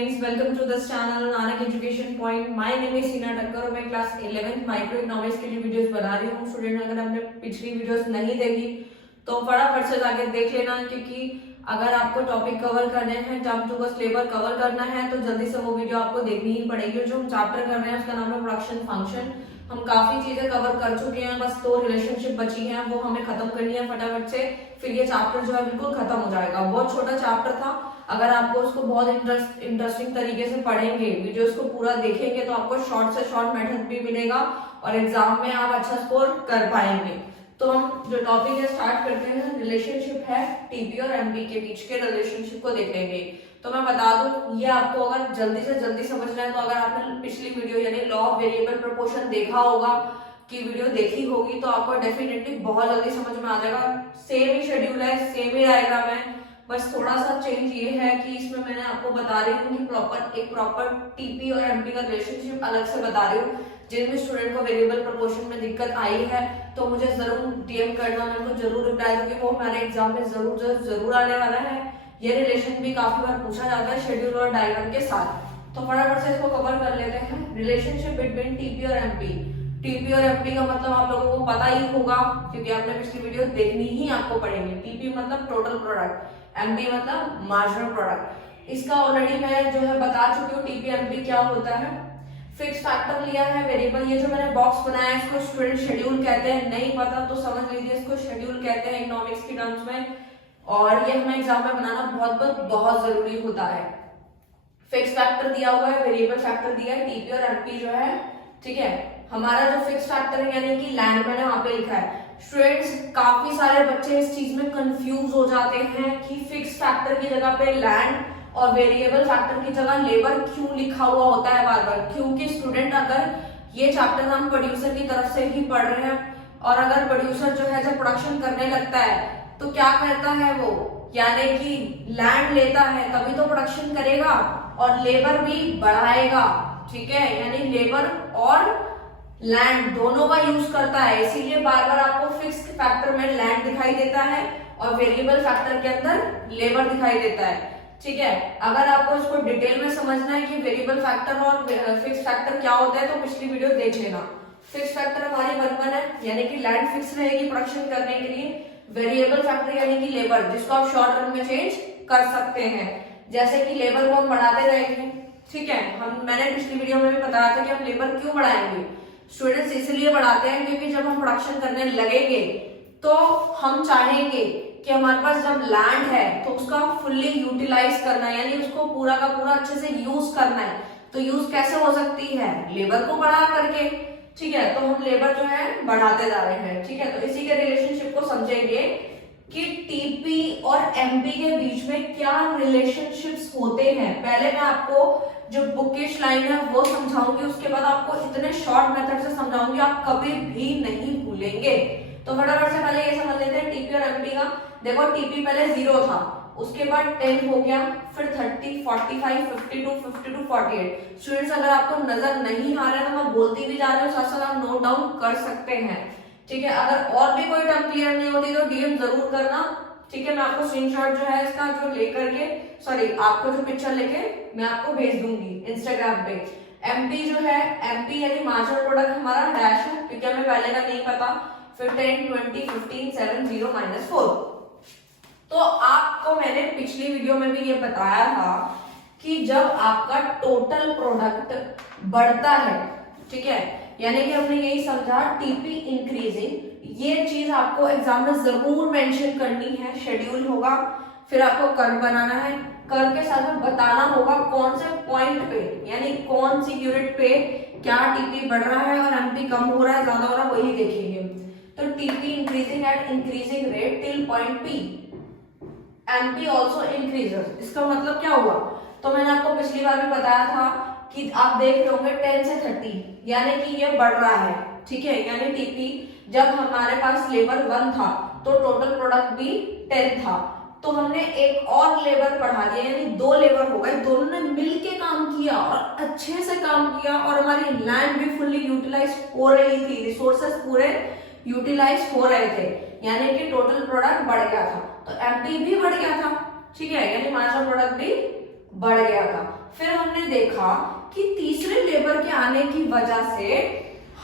friends, welcome to this channel Nanak education point. My name is सीना टक्कर और मैं क्लास 11th माइक्रो इकोनॉमिक्स के लिए वीडियोस बना रही हूँ। स्टूडेंट अगर आपने पिछली वीडियोस नहीं देखी तो फटाफट से जाके देख लेना, क्योंकि अगर आपको टॉपिक कवर करने हैं, टर्म टू बस लेबर कवर करना है तो जल्दी से वो वीडियो आपको देखनी ही पड़ेगी। जो हम चैप्टर कर रहे हैं उसका नाम है प्रोडक्शन फंक्शन। हम काफी चीजें कवर कर चुके हैं, बस 2 रिलेशनशिप बची हैं, वो हमें खत्म करनी है फटाफट से, फिर ये चैप्टर जो है बिल्कुल खत्म हो जाएगा। बहुत छोटा चैप्टर था, अगर आपको उसको बहुत इंटरेस्टिंग तरीके से पढ़ेंगे, वीडियोस को पूरा देखेंगे तो आपको शॉर्ट से शॉर्ट मेथड भी मिलेगा और एग्जाम में आप अच्छा स्कोर कर पाएंगे। तो हम जो टॉपिक है स्टार्ट करते हैं। रिलेशनशिप है टीपी और एमपी के बीच के रिलेशनशिप को देखेंगे। तो मैं बता दूं, ये आपको अगर जल्दी से जल्दी समझना है तो अगर आपने पिछली वीडियो यानी लॉ ऑफ वेरिएबल प्रोपोर्शन देखा होगा की वीडियो देखी होगी तो आपको डेफिनेटली बहुत जल्दी समझ में आ जाएगा। सेम ही शेड्यूल है, सेम ही डायग्राम है, बस थोड़ा सा चेंज ये है कि इसमें मैंने आपको बता रही हूँ कि प्रॉपर टीपी और एमपी का रिलेशनशिप अलग से बता रही हूँ। जिनमें स्टूडेंट को वेरिएबल प्रोपोर्शन में दिक्कत आई है तो मुझे जरूर डीएम करना, मैं उनको जरूर रिप्लाई दूंगी, वो हमारे एग्जाम में जरूर आने वाला है। ये रिलेशन भी काफी बार पूछा जाता है शेड्यूल और डायग्राम के साथ। तो फटाफट से इसको कवर कर लेते हैं। रिलेशनशिप बिटवीन टीपी और एमपी। टीपी और एमपी का मतलब आप लोगों को पता ही होगा, क्योंकि आपने पिछली वीडियो देखनी ही आपको पड़ेगी। टीपी मतलब टोटल प्रोडक्ट, एमपी मतलब मार्जिनल प्रोडक्ट। इसका ऑलरेडी मैं जो है बता चुकी हूँ टीपी एमपी क्या होता है। फिक्स फैक्टर लिया है वेरिएबल, ये जो मैंने बॉक्स बनाया है इसको स्टूडेंट शेड्यूल कहते हैं, नहीं पता तो समझ लीजिए इसको शेड्यूल कहते हैं इकोनॉमिक्स की टर्म्स में, और ये हमें एग्जाम में बनाना बहुत जरूरी होता है। फिक्स फैक्टर दिया हुआ है, वेरिएबल फैक्टर दिया है, टीपी और एमपी जो है, ठीक है। हमारा जो फिक्स फैक्टर है यानी कि लैंड, मैंने वहां पे लिखा है। स्टूडेंट्स काफी सारे बच्चे इस चीज में कंफ्यूज हो जाते हैं कि फिक्स फैक्टर की जगह पे लैंड और वेरिएबल फैक्टर की जगह लेबर क्यों लिखा हुआ होता है बार बार। क्योंकि स्टूडेंट अगर ये चैप्टर हम प्रोड्यूसर की तरफ से ही पढ़ रहे हैं, और अगर प्रोड्यूसर जो है जब प्रोडक्शन करने लगता है तो क्या करता है वो, यानी कि लैंड लेता है तभी तो प्रोडक्शन करेगा और लेबर भी बढ़ाएगा, ठीक है। यानी लेबर और लैंड दोनों का यूज करता है, इसीलिए बार बार आपको फिक्स फैक्टर में लैंड दिखाई देता है और वेरिएबल फैक्टर के अंदर लेबर दिखाई देता है, ठीक है। अगर आपको इसको डिटेल में समझना है कि वेरिएबल फैक्टर और फिक्स फैक्टर क्या होता है तो पिछली वीडियो देख लेना। फिक्स फैक्टर हमारी 1 है, यानी कि लैंड फिक्स रहेगी प्रोडक्शन करने के लिए। वेरिएबल फैक्टर यानी कि लेबर, जिसको आप शॉर्ट रन में चेंज कर सकते हैं, जैसे कि लेबर को हम बढ़ाते रहेंगे, ठीक है। मैंने पिछली वीडियो में भी बताया था कि हम लेबर क्यों बढ़ाएंगे। स्टूडेंट्स इसलिए बढ़ाते हैं क्योंकि जब हम प्रोडक्शन करने लगेंगे तो हम चाहेंगे कि हमारे पास जब लैंड है तो उसका फुल्ली यूटिलाइज करना है, यानी उसको पूरा का पूरा अच्छे से यूज करना है। तो यूज कैसे हो सकती है, लेबर को बढ़ा करके, ठीक है। तो हम लेबर जो है बढ़ाते जा रहे हैं, ठीक है। तो इसी के रिलेशनशिप को समझेंगे कि टीपी और एमपी के बीच में क्या रिलेशनशिप्स होते हैं। पहले मैं आपको जो बुकिश लाइन है वो समझाऊंगी, उसके बाद आपको इतने शॉर्ट मेथड से समझाऊंगी आप कभी भी नहीं भूलेंगे। तो फटाफट से पहले ये समझ लेते हैं टीपी और एमपी का। देखो टीपी पहले 0 था, उसके बाद 10 हो गया, फिर 30, 45, 52, 52, 48। स्टूडेंट्स अगर आपको नजर नहीं आ रहा है तो मैं बोलती भी जा रही हूँ, साथ साथ आप नोट डाउन कर सकते हैं, ठीक है। अगर और भी कोई टर्म क्लियर नहीं होती तो डीएम जरूर करना, ठीक है। मैं आपको स्क्रीनशॉट जो है इसका जो लेकर के, सॉरी आपको जो पिक्चर लेके मैं आपको भेज दूंगी इंस्टाग्राम पे। एमपी जो है, एमपी यानी मार्जिनल प्रोडक्ट हमारा डैश है, क्योंकि हमें पहले का नहीं पता। फिर 10, 20, 15, 7, 0, -4। तो आपको मैंने पिछली वीडियो में भी ये बताया था कि जब आपका टोटल प्रोडक्ट बढ़ता है, ठीक है, यानी कि हमने यही समझा टीपी इंक्रीजिंग, ये चीज आपको एग्जाम में जरूर मेंशन करनी है। शेड्यूल होगा, फिर आपको कर्व बनाना है, कर्व के साथ में बताना होगा कौन से पॉइंट पे यानी कौन सी यूनिट पे क्या टीपी बढ़ रहा है और एमपी कम हो रहा है, ज्यादा हो रहा है, वही देखेंगे। तो TP increasing at increasing rate till point P, MP also increases. इसका मतलब क्या हुआ, तो मैंने आपको पिछली बार भी बताया था कि आप देख रहे होंगे 10 से 30, यानी कि ये बढ़ रहा है, ठीक है। यानी टीपी जब हमारे पास लेबर 1 था तो टोटल प्रोडक्ट भी 10 था, तो हमने एक और लेबर बढ़ा दिया, यानी 2 लेबर हो गए, दोनों ने मिलके काम किया और अच्छे से काम किया और हमारी लैंड भी फुल्ली यूटिलाइज हो रही थी, रिसोर्सेस पूरे यूटिलाइज हो रहे थे, यानी कि टोटल प्रोडक्ट बढ़ गया था। तो एमपी भी बढ़ गया था, ठीक है, यानी मार्जिनल प्रोडक्ट भी बढ़ गया था। फिर देखा कि तीसरे लेबर के आने की वजह से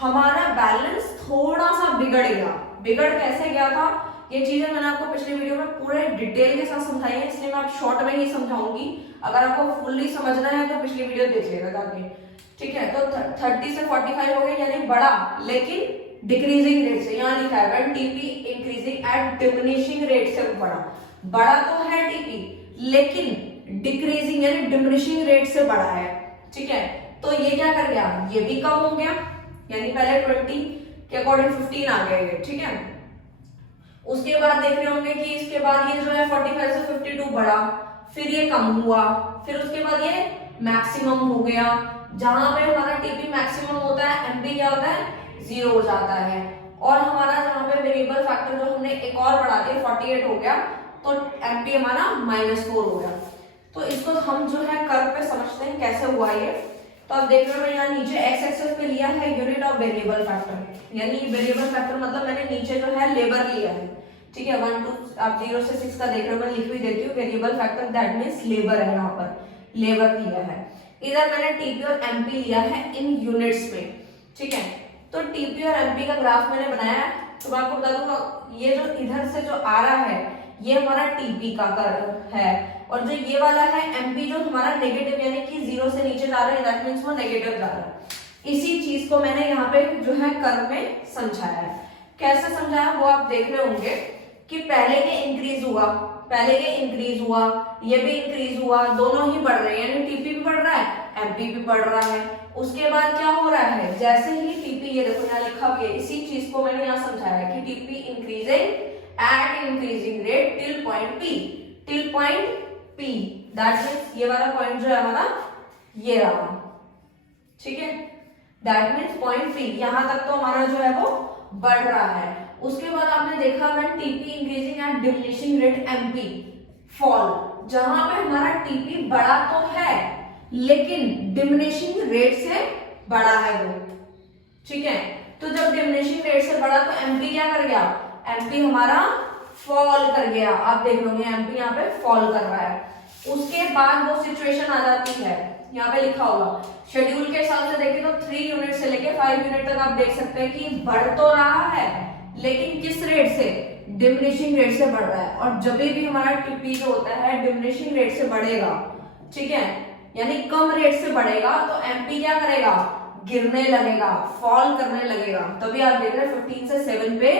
हमारा बैलेंस थोड़ा सा बिगड़ गया। बिगड़ कैसे गया था, ये चीजें मैंने आपको पिछले वीडियो में पूरे डिटेल के साथ समझाई है, इसलिए मैं आप शॉर्ट में ही समझाऊंगी। अगर आपको फुल्ली समझना है तो पिछली वीडियो देख लेगा जाके, ठीक है। तो 30 से 45 हो गया, यानी बढ़ा लेकिन डिक्रीजिंग रेट से। यहाँ लिखा है when TP increasing at diminishing rate से बढ़ा। बढ़ा तो है टीपी लेकिन डिक्रीजिंग यानी डिमिनिशिंग रेट से बढ़ा है, ठीक है। तो ये क्या कर गया, ये भी कम हो गया, यानी पहले 20 के अकॉर्डिंग 15 आ गया ये, ठीक है। उसके बाद देख रहे होंगे कि इसके बाद ये जो है 45 से 52 बढ़ा, फिर ये कम हुआ, फिर उसके बाद ये मैक्सिमम हो गया। जहां पे हमारा टीपी मैक्सिमम होता है, एमपी क्या होता है, 0 हो जाता है। और हमारा जहां पे वेरिएबल फैक्टर जो हमने एक और बढ़ा दिया 48 हो गया, तो एमपी हमारा -4 हो गया। तो इसको हम जो है कर्व पे समझते हैं कैसे हुआ ये। तो आप देख रहे हो यहाँ नीचे एक्स एक्सिस पे लिया है यूनिट ऑफ वेरिएबल फैक्टर, यानी वेरिएबल फैक्टर मतलब मैंने नीचे जो है लेबर लिया है, ठीक है। 1 2 आप 0 से 6 का देख रहे हो, मैं लिख भी देती हूँ। Variable factor that means labour है, यहाँ पर लेबर लिया है। इधर मैंने टीपी और एमपी लिया है इन यूनिट्स में, ठीक है। तो टीपी और एमपी का ग्राफ मैंने बनाया है, तो मैं आपको बता दूंगा ये जो इधर से जो आ रहा है ये हमारा टीपी का कर्व है, और जो ये वाला है एमपी जो हमारा नेगेटिव यानी कि 0 से नीचे जा रहा है, दैट मींस वो नेगेटिव जा रहा है। इसी चीज को मैंने यहाँ पे जो है कर्व में समझाया है। कैसे समझाया वो आप देख रहे होंगे कि पहले ये इंक्रीज हुआ, पहले ये इंक्रीज हुआ, ये भी इंक्रीज हुआ, दोनों ही बढ़ रहे हैं, यानी टीपी भी बढ़ रहा है, एमपी भी बढ़ रहा है। उसके बाद क्या हो रहा है, जैसे ही टीपी, ये देखो यहाँ लिखा हुआ है, इसी चीज को मैंने यहाँ समझाया है कि TP increasing at increasing rate till point P, till point P, that means ये वाला पॉइंट जो है हमारा ये रहा, ठीक है। दैट मींस पॉइंट पी, यहां तक तो हमारा जो है वो बढ़ रहा है। उसके बाद आपने देखा when TP increasing at diminishing rate MP fall, जहां पे हमारा टीपी बढ़ा तो है लेकिन डिमिनिशिंग रेट से बढ़ा है वो, ठीक है। तो जब डिमिनिशिंग रेट से बढ़ा तो एमपी क्या कर गया, एमपी हमारा फॉल कर गया। आप देख लो एमपी यहाँ पे फॉल कर रहा है। उसके बाद वो सिचुएशन आ जाती है, यहाँ पे लिखा होगा शेड्यूल के हिसाब से देखें तो 3 यूनिट से लेके 5 यूनिट तक आप देख सकते हैं कि बढ़ तो रहा है लेकिन किस रेट से, डिमिनिशिंग रेट से बढ़ रहा है। और जब भी हमारा टीपी जो होता है डिमिनिशिंग रेट से बढ़ेगा, ठीक है, यानी कम रेट से बढ़ेगा, तो एमपी क्या करेगा, गिरने लगेगा, फॉल करने लगेगा। तभी आप देख रहे हैं 15 से 7 पे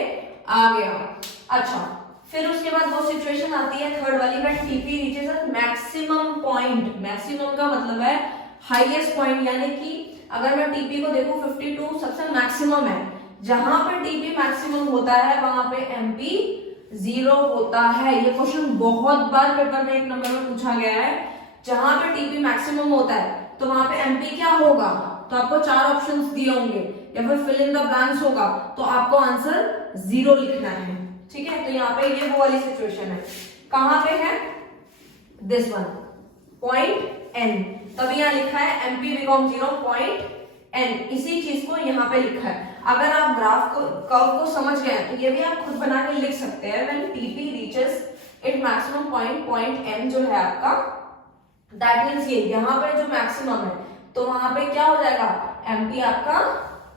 आ गया। अच्छा, फिर उसके बाद वो सिचुएशन आती है थर्ड वाली में, TP reaches a maximum point. Maximum का मतलब है हाईएस्ट पॉइंट, यानी कि अगर मैं टीपी को देखूं 52 सबसे मैक्सिमम है, जहां पे टीपी मैक्सिमम होता है वहां पे एमपी 0 होता है। ये क्वेश्चन बहुत बार पेपर में 1 नंबर में पूछा गया है। जहां पे टीपी मैक्सिमम होता है तो वहां पे एमपी क्या होगा, तो आपको 4 ऑप्शंस दिए होंगे या फिर फिल इन द ब्लैंक्स होगा, तो आपको आंसर 0 लिखना है, ठीक है। तो यहाँ पे ये वो वाली सिचुएशन है, कहां पे है, दिस वन पॉइंट एन, तभी यहाँ लिखा है एमपी बिकम 0 पॉइंट एन, इसी चीज को यहाँ पे लिखा है। अगर आप ग्राफ को कर्व को समझ गए तो ये भी आप खुद बना के लिख सकते हैं। When TP reaches it maximum point, point N जो है आपका, दैट मींस ये यहाँ पे जो मैक्सिमम है तो वहां पे क्या हो जाएगा, एमपी आपका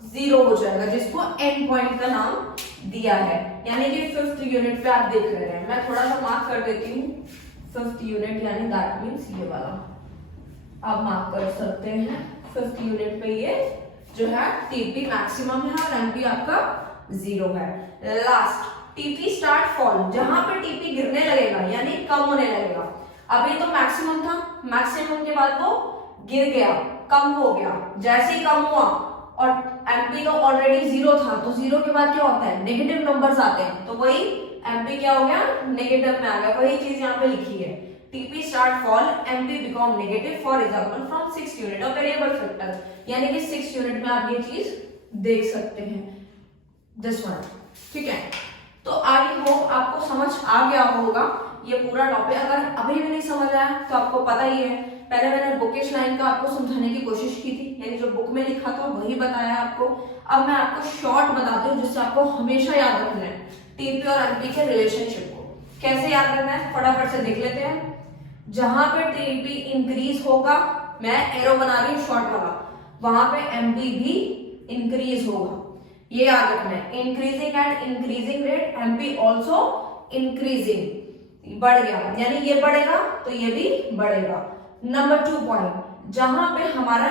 0 हो जाएगा, जिसको एन पॉइंट का नाम दिया है। यानी कि 5th यूनिट पे आप देख रहे हैं, मैं थोड़ा सा मार्क कर देती हूँ 5th यूनिट, यानी दैट मींस ये वाला आप मार्क कर सकते हैं। 5th यूनिट पे ये जो है टीपी मैक्सिमम है और एमपी आपका 0 है। लास्ट टीपी स्टार्ट फॉल, जहां पे टीपी गिरने लगेगा यानी कम होने लगेगा। अभी तो मैक्सिमम था, मैक्सिमम के बाद वो गिर गया, कम हो गया। जैसे ही कम हुआ और एमपी तो ऑलरेडी 0 था, तो 0 के बाद क्या होता है, नेगेटिव नंबर्स आते हैं, तो वही एमपी क्या हो गया, नेगेटिव में आ गया। वही चीज यहाँ पे लिखी है, TP start fall, MP become negative, for example from 6th unit of variable factor, यानी कि 6th यूनिट में आप ये चीज देख सकते हैं, दिस वन, ठीक है। तो आई होप आपको समझ आ गया होगा ये पूरा टॉपिक। अगर अभी भी नहीं समझ आया तो आपको पता ही है, पहले मैंने बुकिश लाइन का आपको समझाने की कोशिश की थी, यानी जो बुक में लिखा था वही बताया आपको। अब मैं आपको शॉर्ट बताती हूँ जिससे आपको हमेशा याद रखना है टीपी और एमपी के रिलेशनशिप को। कैसे याद रखना है फटाफट से देख लेते हैं। जहां पे टीपी इंक्रीज होगा मैं एरो बना रही हूँ शॉर्ट वाला, वहां पे एमपी भी इंक्रीज होगा, ये याद रखना है। Increasing at increasing rate MP also increasing, बढ़ गया यानी ये बढ़ेगा तो ये भी बढ़ेगा। नंबर 2 पॉइंट, जहां पे हमारा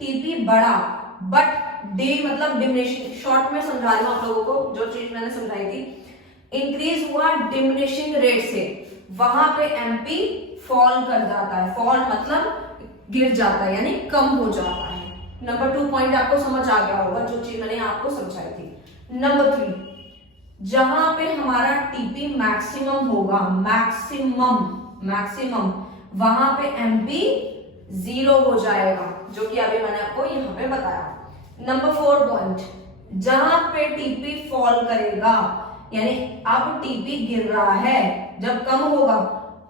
टीपी बढ़ा बट डी मतलब डिमिनिशिंग, शॉर्ट में समझा रही हूं आप लोगों को जो चीज मैंने समझाई थी, इंक्रीज हुआ डिमिनिशिंग रेट से, वहां पे एमपी फॉल कर जाता है, फॉल मतलब गिर जाता है यानी कम हो जाता है। नंबर 2 पॉइंट आपको समझ आ गया होगा जो चीज मैंने आपको समझाई थी। नंबर 3, जहां पे हमारा टीपी मैक्सिमम होगा, मैक्सिमम वहां पे एमपी 0 हो जाएगा, जो कि अभी मैंने आपको यहां पे बताया। नंबर 4 पॉइंट, जहां पे टीपी फॉल करेगा यानी अब टीपी गिर रहा है, जब कम होगा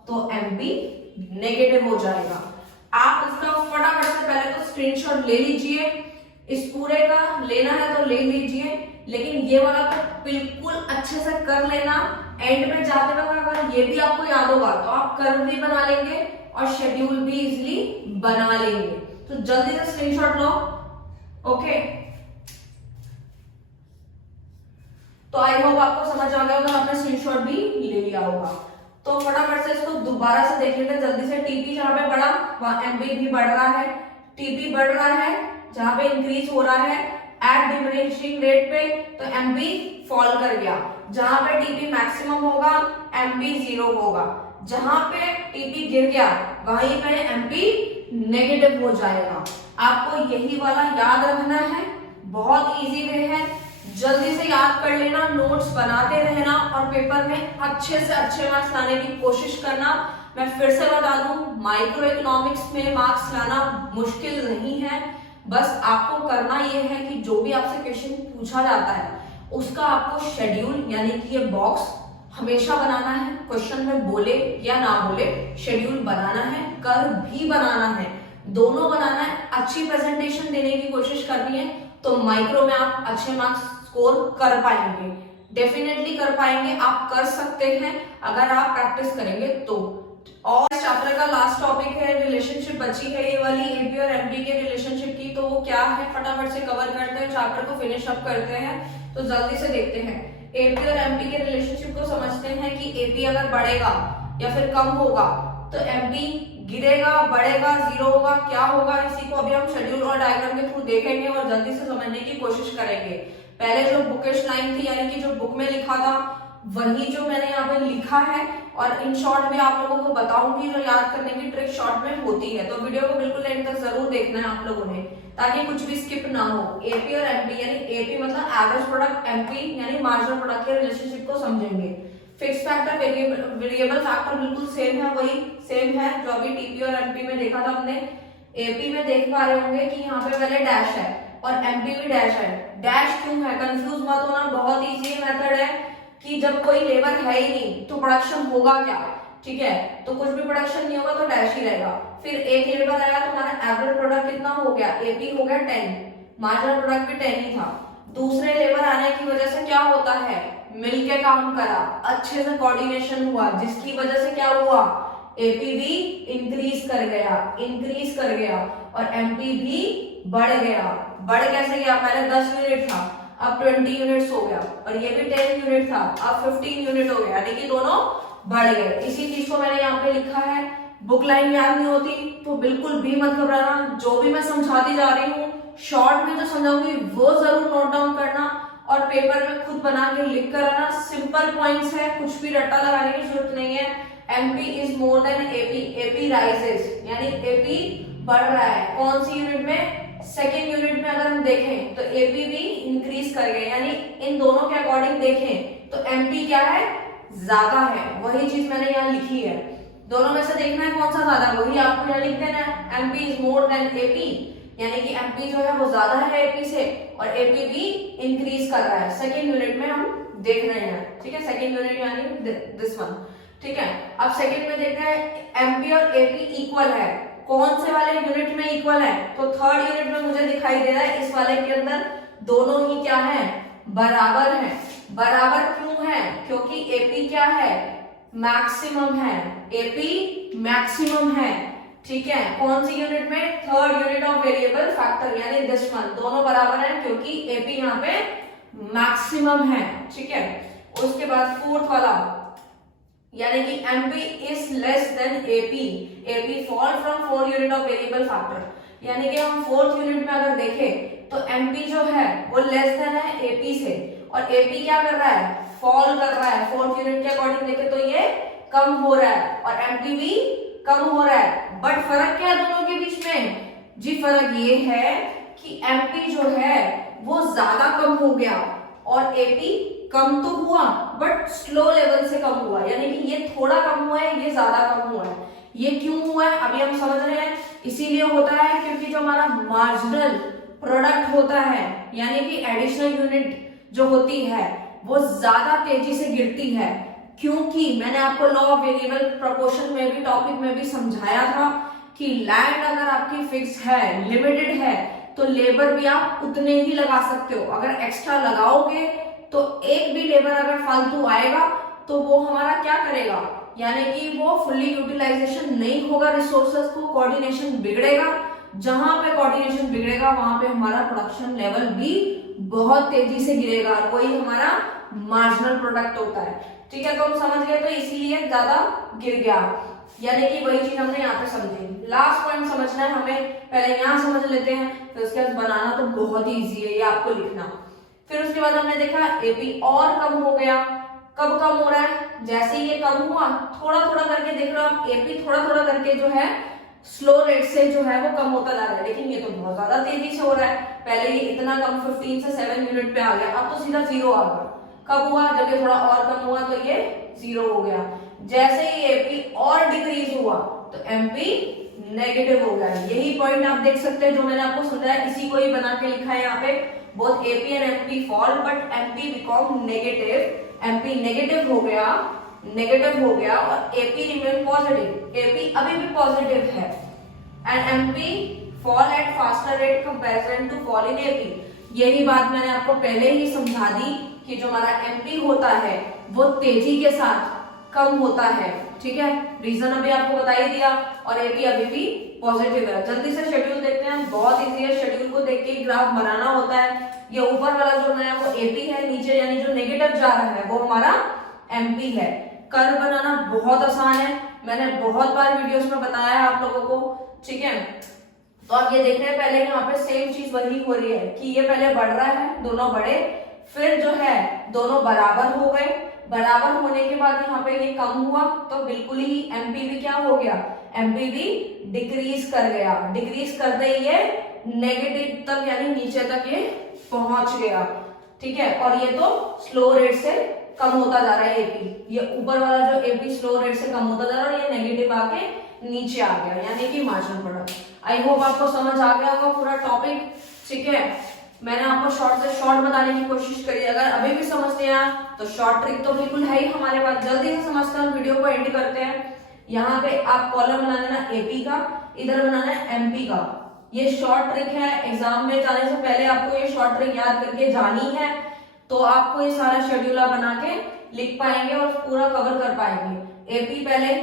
तो एमपी नेगेटिव हो जाएगा। आप इसका फटाफट से पहले तो स्क्रीनशॉट ले लीजिए, इस पूरे का लेना है तो ले लीजिए, लेकिन ये वाला तो बिल्कुल अच्छे से कर लेना। एंड में जाते वक्त अगर ये भी आपको याद होगा तो आप कर्व भी बना लेंगे और शेड्यूल भी इजीली बना लेंगे। तो जल्दी से स्क्रीनशॉट लो। ओके, तो आई होप आपको समझ आ गया होगा, आपने स्क्रीनशॉट भी ले लिया होगा। तो फटाफट से इसको दोबारा से देख लेते हैं जल्दी से। टीपी जहां पे बढ़ा वहां एमपी भी बढ़ रहा है, टीपी बढ़ रहा है जहां पे इंक्रीज हो रहा है एट डिमिनिशिंग रेट पे, तो एमपी फॉल कर गया। जहां पे टीपी मैक्सिमम होगा एमपी 0 होगा, जहां पे टीपी गिर गया वहीं पे एमपी नेगेटिव हो जाएगा। आपको यही वाला याद रखना है, बहुत इजी वे है, जल्दी से याद कर लेना, नोट्स बनाते रहना और पेपर में अच्छे से अच्छे मार्क्स लाने की कोशिश करना। मैं फिर से बता दूं, माइक्रो इकोनॉमिक्स में मार्क्स लाना मुश्किल नहीं है, बस आपको करना यह है कि जो भी आपसे क्वेश्चन पूछा जाता है उसका आपको शेड्यूल यानी कि ये बॉक्स हमेशा बनाना है, क्वेश्चन में बोले या ना बोले शेड्यूल बनाना है, कर भी बनाना है, दोनों बनाना है। अच्छी प्रेजेंटेशन देने की कोशिश करनी है तो माइक्रो में आप अच्छे मार्क्स स्कोर कर पाएंगे, डेफिनेटली कर पाएंगे, आप कर सकते हैं अगर आप प्रैक्टिस करेंगे तो। और चैप्टर का लास्ट टॉपिक है रिलेशनशिप, बची है ये वाली एपी और एमपी के रिलेशनशिप की, तो वो क्या है फटाफट से कवर करते हैं, चैप्टर को फिनिश अप करते हैं। तो जल्दी से देखते हैं, एपी और एमपी के रिलेशनशिप को समझते हैं कि एपी अगर बढ़ेगा या फिर कम होगा तो एमपी गिरेगा, बढ़ेगा, 0 होगा, क्या होगा, इसी को अभी हम शेड्यूल और डायग्राम के थ्रू देखेंगे और जल्दी से समझने की कोशिश करेंगे। पहले जो बुकिश लाइन थी यानी कि जो बुक में लिखा था वही जो मैंने यहाँ पे लिखा है, और इन शॉर्ट में आप लोगों को बताऊंगी जो याद करने की ट्रिक शॉर्ट में होती है। तो वीडियो को बिल्कुल एंड तक जरूर देखना है आप लोगों ने, ताकि कुछ भी स्किप ना हो। एपी और एमपी यानी एपी मतलब एवरेज प्रोडक्ट, एमपी यानी मार्जिनल प्रोडक्ट के रिलेशनशिप को समझेंगे। फिक्स फैक्टर, वेरिएबल फैक्टर बिल्कुल सेम है, वही सेम है जो अभी टीपी और एमपी में देखा था हमने। एपी में देख पा रहे होंगे कि यहाँ पे पहले डैश है और एमपी भी डैश है। डैश क्यों है, कंफ्यूज मत होना, बहुत इजी मेथड है कि जब कोई लेबर है ही नहीं तो प्रोडक्शन होगा क्या, ठीक है, तो कुछ भी प्रोडक्शन नहीं होगा तो डैश ही रहेगा। फिर एक लेबर आया तो हमारा एवरेज प्रोडक्ट कितना हो गया, एपी हो गया 10, मार्जिनल प्रोडक्ट भी 10 ही था। दूसरे लेबर आने की वजह से क्या होता है, मिलके काम करा, अच्छे से कोऑर्डिनेशन हुआ, जिसकी वजह से क्या हुआ, एपी भी इंक्रीज कर गया और एमपी भी बढ़ गया। बढ़ कैसे गया, पहले 10 यूनिट था अब 20 यूनिट्स हो गया, और ये भी 10 यूनिट था अब 15 यूनिट हो गया, यानी कि दोनों बढ़ गए। इसी चीज को मैंने यहाँ पे लिखा है। बुक लाइन याद नहीं होती तो बिल्कुल भी मत घबराना, जो भी मैं समझाती जा रही हूँ शॉर्ट में जो समझाऊंगी वो जरूर नोट डाउन करना और पेपर में खुद बना के लिख कर आना। सिंपल पॉइंट्स है, कुछ भी रट्टा लगाने की जरूरत नहीं है। MP is more than AP, AP rises यानी एपी बढ़ रहा है। कौन सी यूनिट में, सेकेंड यूनिट में अगर हम देखें तो एपी भी इंक्रीज कर गए, यानी इन दोनों के अकॉर्डिंग देखें तो एमपी क्या है, ज्यादा है। वही चीज मैंने यहाँ लिखी है, दोनों में से देखना है कौन सा ज्यादा है, वही आपको यहाँ लिख देना है। MP is more than AP यानी कि एमपी जो है वो ज्यादा है एपी से और एपी भी इंक्रीज कर रहा है। सेकेंड यूनिट में हम देख रहे हैं, ठीक है, सेकेंड यूनिट यानी दिस वन, ठीक है। अब सेकेंड में देखते हैं एमपी और एपी इक्वल है, कौन से वाले यूनिट में इक्वल है, तो थर्ड यूनिट में मुझे दिखाई दे रहा है इस वाले के अंदर दोनों ही क्या है, बराबर है। बराबर क्यों है, क्योंकि एपी क्या है, मैक्सिमम है, एपी मैक्सिमम है। ठीक है, कौन सी यूनिट में? Third unit of variable factor, यानी दिस वन, दोनों बराबर है क्योंकि एपी यहाँ पे मैक्सिमम है। ठीक है, उसके बाद फोर्थ वाला, यानी कि MP is less than AP, AP fall from 4 unit of variable factor, यानी कि हम फोर्थ यूनिट में अगर देखें तो एमपी जो है वो लेस देन है एपी से, और एपी क्या कर रहा है? फॉल कर रहा है। फोर्थ यूनिट के अकॉर्डिंग देखें तो ये कम हो रहा है और एमपी भी कम हो रहा है। बट फर्क क्या है दोनों के बीच में? जी फर्क ये है कि एमपी जो है वो ज्यादा कम हो गया और एपी कम तो हुआ बट स्लो लेवल से कम हुआ, यानी कि ये थोड़ा कम हुआ है, ये ज्यादा कम हुआ है। ये क्यों हुआ है अभी हम समझ रहे हैं, इसीलिए होता है क्योंकि जो हमारा मार्जिनल प्रोडक्ट होता है, यानी कि एडिशनल यूनिट जो होती है वो ज्यादा तेजी से गिरती है, क्योंकि मैंने आपको लॉ ऑफ वेरिएबल प्रोपोर्शन में भी टॉपिक में भी समझाया था कि लैंड अगर आपकी फिक्स है, लिमिटेड है, तो लेबर भी आप उतने ही लगा सकते हो। अगर एक्स्ट्रा लगाओगे तो एक भी लेबर अगर फालतू आएगा तो वो हमारा क्या करेगा, यानी कि वो फुल्ली यूटिलाइजेशन नहीं होगा रिसोर्सेज को, कोऑर्डिनेशन बिगड़ेगा। जहां पे कोऑर्डिनेशन बिगड़ेगा वहां पे हमारा प्रोडक्शन लेवल भी बहुत तेजी से गिरेगा, वही हमारा मार्जिनल प्रोडक्ट होता है। ठीक है, तो हम समझ गए, तो इसीलिए ज्यादा गिर गया, यानी कि वही चीज हमने यहाँ पे समझी। लास्ट पॉइंट समझना है हमें, पहले यहाँ समझ लेते हैं, फिर उसके बाद बनाना तो बहुत ही ईजी है, ये आपको लिखना। फिर उसके बाद हमने देखा एपी और कम हो गया। कब कम हो रहा है? जैसे ये कम हुआ, थोड़ा थोड़ा करके देख रहे हो आप, एपी थोड़ा थोड़ा करके जो है स्लो रेट से जो है वो कम होता जा रहा है, लेकिन ये तो बहुत ज्यादा तेजी से हो रहा है। पहले ये इतना कम 15 से 7 यूनिट पे आ गया, अब तो सीधा 0 आ गया। कब हुआ? जब ये थोड़ा और कम हुआ तो ये 0 हो गया। जैसे ही एपी और डिक्रीज हुआ तो एमपी नेगेटिव हो गया। यही पॉइंट आप देख सकते हैं जो मैंने आपको समझाया, इसी को ही बना के लिखा है यहाँ पे। Both AP and MP fall but MP become negative, MP negative हो गया और एपी रिमेन पॉजिटिव, एपी अभी भी पॉजिटिव है। And MP fall at faster rate comparison to fall in AP. यही बात मैंने आपको पहले ही समझा दी कि जो हमारा एमपी होता है वो तेजी के साथ कम होता है। ठीक है, रीजन अभी आपको बता ही दिया, और एपी अभी भी पॉजिटिव है। जल्दी से शेड्यूल देखते हैं, बहुत इजी है। शेड्यूल को देख के ग्राफ बनाना होता है। ये ऊपर वाला जो है वो एपी है, नीचे यानी जो नेगेटिव जा रहा है वो हमारा एमपी है। कर्व बनाना बहुत आसान है, मैंने बहुत बार वीडियोस में बताया है आप लोगों को। ठीक है, तो आप ये देख रहे हैं, पहले यहाँ पे सेम चीज वही हो रही है कि ये पहले बढ़ रहा है, दोनों बढ़े, फिर जो है दोनों बराबर हो गए। बराबर होने के बाद यहाँ पे ये कम हुआ तो बिल्कुल ही एमपी भी क्या हो गया, एमपी भी डिक्रीज कर गया। डिक्रीज करते ही ये नेगेटिव तक यानी नीचे तक ये पहुंच गया। ठीक है, और ये तो स्लो रेट से कम होता जा रहा है एपी। ये ऊपर वाला जो एपी स्लो रेट से कम होता जा रहा है और ये नेगेटिव आके नीचे आ गया, यानी कि मार्जिनल प्रोडक्ट। आई होप आपको समझ आ गया होगा पूरा टॉपिक। ठीक है, मैंने आपको शॉर्ट से शॉर्ट बताने की कोशिश करी। अगर अभी भी समझ नहीं आया तो शॉर्ट ट्रिक तो बिल्कुल है ही हमारे पास। जल्दी से समझते हैं, वीडियो को एंड करते हैं। यहाँ पे आप कॉलम बना लेना एपी का, इधर बनाना है एमपी का। ये शॉर्ट ट्रिक है, एग्जाम में जाने से पहले आपको ये शॉर्ट ट्रिक याद करके जानी है, तो आपको ये सारा शेड्यूल बना के लिख पाएंगे और पूरा कवर कर पाएंगे। एपी पहले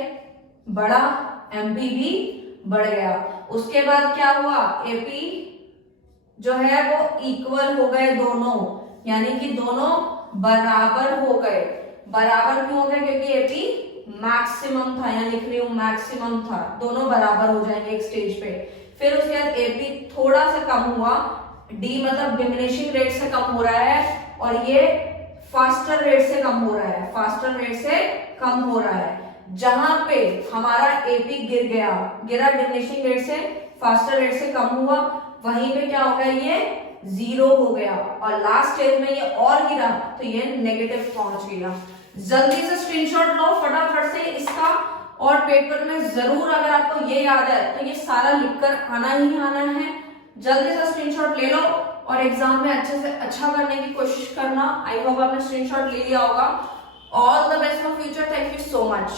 बढ़ा, एमपी भी बढ़ गया। उसके बाद क्या हुआ, एपी जो है वो इक्वल हो गए दोनों, यानी कि दोनों बराबर हो गए। बराबर क्यों हो गए? क्योंकि एपी मैक्सिमम था, यहाँ लिख रही हूं मैक्सिमम था, दोनों बराबर हो जाएंगे एक स्टेज पे। फिर उसके बाद एपी थोड़ा सा कम हुआ, डी मतलब डिमिनिशिंग रेट से कम हो रहा है, और ये फास्टर रेट से कम हो रहा है, फास्टर रेट से कम हो रहा है। जहां पे हमारा एपी गिरा डिमिनिशिंग रेट से, फास्टर रेट से कम हुआ, वहीं पे क्या हो गया, ये 0 हो गया, और लास्ट स्टेज में ये और गिरा तो ये नेगेटिव पहुंच गया। जल्दी से स्क्रीनशॉट लो फटाफट से इसका, और पेपर में जरूर अगर आपको ये याद है तो ये सारा लिखकर आना ही आना है। जल्दी से स्क्रीनशॉट ले लो और एग्जाम में अच्छे से अच्छा करने की कोशिश करना। आई होप आपने स्क्रीनशॉट ले लिया होगा। All the best for future, thank you so much.